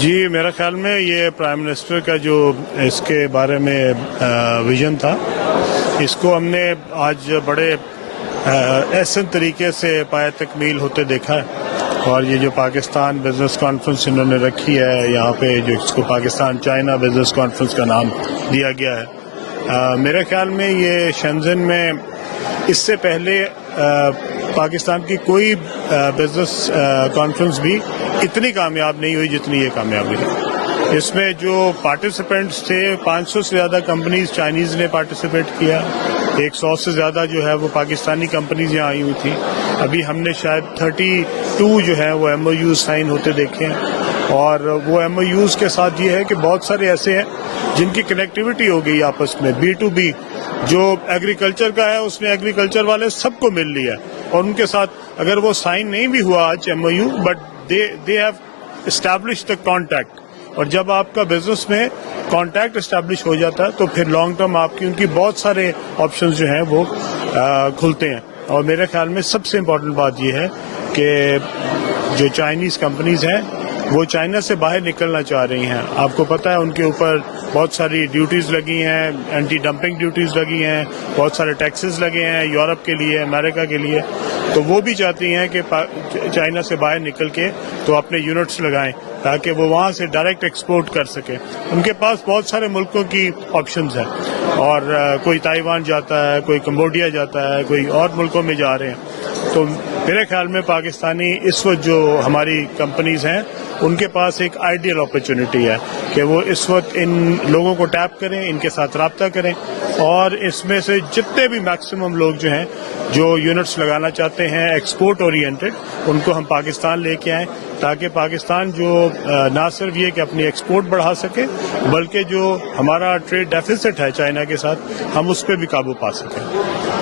جی میرا خیال میں یہ پرائم منسٹر کا جو اس کے بارے میں ویژن تھا، اس کو ہم نے آج بڑے احسن طریقے سے پایہ تکمیل ہوتے دیکھا ہے۔ اور یہ جو پاکستان بزنس کانفرنس انہوں نے رکھی ہے یہاں پہ، جو اس کو پاکستان چائنا بزنس کانفرنس کا نام دیا گیا ہے، میرے خیال میں یہ شنزن میں اس سے پہلے پاکستان کی کوئی بزنس کانفرنس بھی اتنی کامیاب نہیں ہوئی جتنی یہ کامیابی ہے۔ اس میں جو پارٹیسپینٹس تھے، 500 سے زیادہ کمپنیز چائنیز نے پارٹیسپیٹ کیا، 100 سے زیادہ جو ہے وہ پاکستانی کمپنیز یہاں آئی ہوئی تھی۔ ابھی ہم نے شاید 32 جو ہے وہ MOUs سائن ہوتے دیکھے ہیں، اور وہ MOUs کے ساتھ یہ ہے کہ بہت سارے ایسے ہیں جن کی کنیکٹیوٹی ہو گئی آپس میں، B2B۔ جو ایگریکلچر کا ہے اس نے ایگریکلچر والے سب کو مل لیا، اور ان کے ساتھ اگر وہ سائن نہیں بھی ہوا آج MOU، but they have established the contact۔ اور جب آپ کا بزنس میں کانٹیکٹ اسٹیبلش ہو جاتا ہے تو پھر لانگ ٹرم آپ کی ان کی بہت سارے آپشنز جو ہیں وہ کھلتے ہیں۔ اور میرے خیال میں سب سے امپورٹنٹ بات یہ ہے کہ جو چائنیز کمپنیز ہیں وہ چائنا سے باہر نکلنا چاہ رہی ہیں۔ آپ کو پتہ ہے ان کے اوپر بہت ساری ڈیوٹیز لگی ہیں، اینٹی ڈمپنگ ڈیوٹیز لگی ہیں، بہت سارے ٹیکسز لگے ہیں یورپ کے لیے، امریکہ کے لیے۔ تو وہ بھی چاہتی ہیں کہ چائنا سے باہر نکل کے تو اپنے یونٹس لگائیں تاکہ وہ وہاں سے ڈائریکٹ ایکسپورٹ کر سکے۔ ان کے پاس بہت سارے ملکوں کی آپشنز ہیں، اور کوئی تائیوان جاتا ہے، کوئی کمبوڈیا جاتا ہے، کوئی اور ملکوں میں جا رہے ہیں۔ تو میرے خیال میں پاکستانی اس وقت جو ہماری کمپنیز ہیں ان کے پاس ایک آئیڈیل اپرچونٹی ہے کہ وہ اس وقت ان لوگوں کو ٹیپ کریں، ان کے ساتھ رابطہ کریں، اور اس میں سے جتنے بھی میکسیمم لوگ جو ہیں جو یونٹس لگانا چاہتے ہیں ایکسپورٹ اورینٹڈ، ان کو ہم پاکستان لے کے آئیں تاکہ پاکستان جو نہ صرف یہ کہ اپنی ایکسپورٹ بڑھا سکے، بلکہ جو ہمارا ٹریڈ ڈیفیسٹ ہے چائنا کے ساتھ، ہم اس پہ بھی قابو پا سکیں۔